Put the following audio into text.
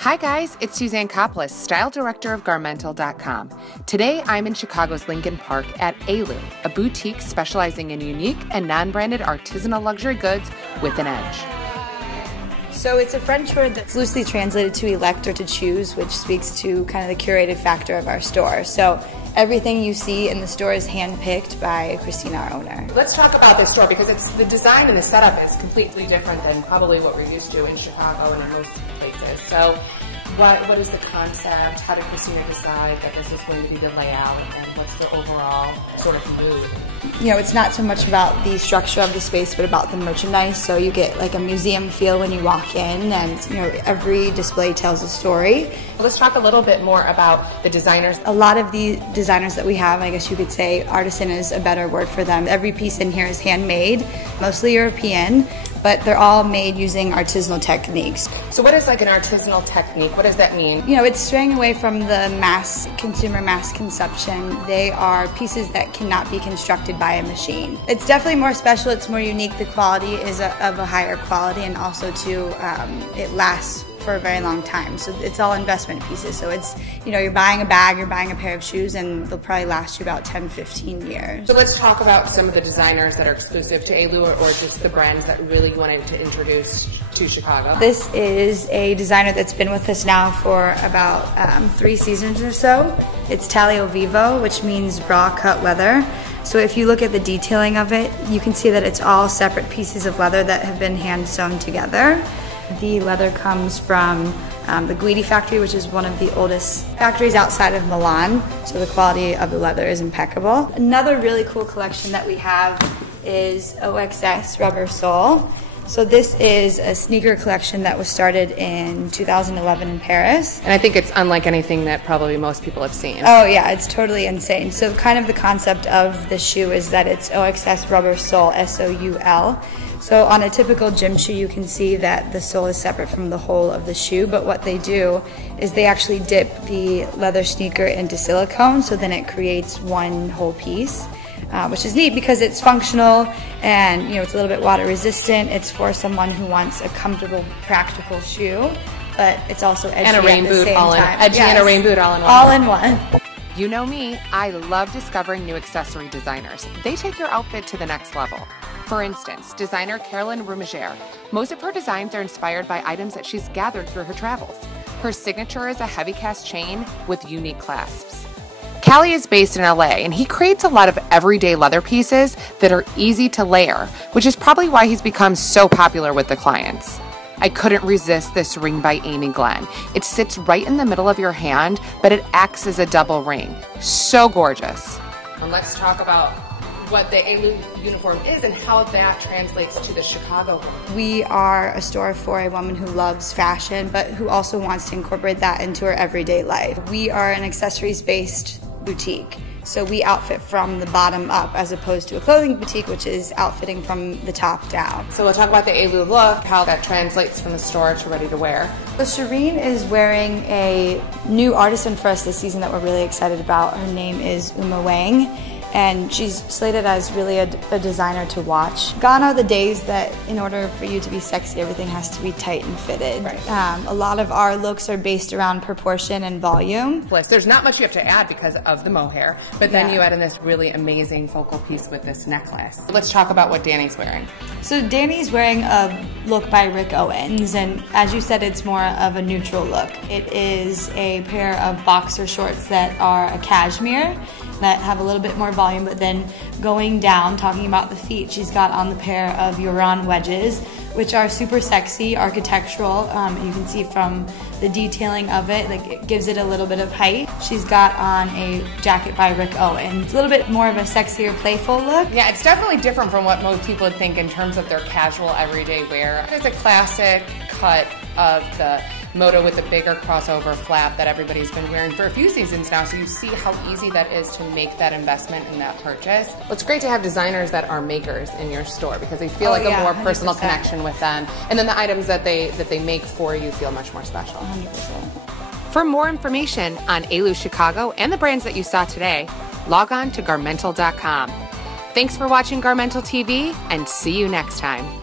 Hi guys, it's Suzanne Koplis, Style Director of Garmental.com. Today I'm in Chicago's Lincoln Park at Elu, a boutique specializing in unique and non-branded artisanal luxury goods with an edge. So it's a French word that's loosely translated to elect or to choose, which speaks to kind of the curated factor of our store. So everything you see in the store is handpicked by Christina, our owner. Let's talk about this store because the design and the setup is completely different than probably what we're used to in Chicago and in most places. So what is the concept? How did Christina decide that this was going to be the layout, and what's the overall sort of mood? You know, it's not so much about the structure of the space, but about the merchandise. So you get like a museum feel when you walk in, and you know, every display tells a story. Well, let's talk a little bit more about the designers. A lot of the designers that we have, I guess you could say artisan is a better word for them. Every piece in here is handmade, mostly European, but they're all made using artisanal techniques. So what is like an artisanal technique? What does that mean? You know, it's straying away from the mass consumption. They are pieces that cannot be constructed by a machine. It's definitely more special, it's more unique. The quality is of a higher quality, and also too, it lasts for a very long time. So it's all investment pieces. So it's, you know, you're buying a bag, you're buying a pair of shoes, and they'll probably last you about 10, 15 years. So let's talk about some of the designers that are exclusive to Elu, or just the brands that really wanted to introduce to Chicago. This is a designer that's been with us now for about 3 seasons or so. It's Taglio Vivo, which means raw cut leather. So if you look at the detailing of it, you can see that it's all separate pieces of leather that have been hand sewn together. The leather comes from the Guidi factory, which is one of the oldest factories outside of Milan, so the quality of the leather is impeccable. Another really cool collection that we have is OXS Rubber Sole. So this is a sneaker collection that was started in 2011 in Paris. And I think it's unlike anything that probably most people have seen. Oh yeah, it's totally insane. So kind of the concept of the shoe is that it's OXS Rubber Sole, S-O-U-L. So on a typical gym shoe, you can see that the sole is separate from the whole of the shoe, but what they do is they actually dip the leather sneaker into silicone, so then it creates one whole piece, which is neat because it's functional and, you know, it's a little bit water resistant. It's for someone who wants a comfortable, practical shoe, but it's also edgy and a rain at the boot same all in, time. edgy Yes. and a rain boot all in one. All in one. You know me, I love discovering new accessory designers. They take your outfit to the next level. For instance, designer Carolyn Rumagere. Most of her designs are inspired by items that she's gathered through her travels. Her signature is a heavy cast chain with unique clasps. Callie is based in LA, and he creates a lot of everyday leather pieces that are easy to layer, which is probably why he's become so popular with the clients. I couldn't resist this ring by Amy Glenn. It sits right in the middle of your hand, but it acts as a double ring. So gorgeous. And let's talk about what the Elu uniform is and how that translates to the Chicago one. We are a store for a woman who loves fashion, but who also wants to incorporate that into her everyday life. We are an accessories-based boutique, so we outfit from the bottom up as opposed to a clothing boutique, which is outfitting from the top down. So we'll talk about the Elu look, how that translates from the store to ready to wear. So Shireen is wearing a new artisan for us this season that we're really excited about. Her name is Uma Wang, and she's slated as really a designer to watch. Gone are the days that in order for you to be sexy, everything has to be tight and fitted. Right. A lot of our looks are based around proportion and volume. There's not much you have to add because of the mohair, but then you add in this really amazing focal piece with this necklace. Let's talk about what Danny's wearing. So Danny's wearing a look by Rick Owens, and as you said, it's more of a neutral look. It is a pair of boxer shorts that are a cashmere that have a little bit more volume, but then going down, talking about the feet, she's got on the pair of Huron wedges, which are super sexy, architectural. You can see from the detailing of it, like it gives it a little bit of height. She's got on a jacket by Rick Owens. It's a little bit more of a sexier, playful look. Yeah, it's definitely different from what most people would think in terms of their casual everyday wear. It's a classic cut of the moto with the bigger crossover flap that everybody's been wearing for a few seasons now, so you see how easy that is to make that investment in that purchase. Well, it's great to have designers that are makers in your store because they feel like a more personal 100%. connection with them, and then the items that they make for you feel much more special. 100%. For more information on Elu Chicago and the brands that you saw today, log on to Garmental.com. Thanks for watching Garmental TV, and see you next time.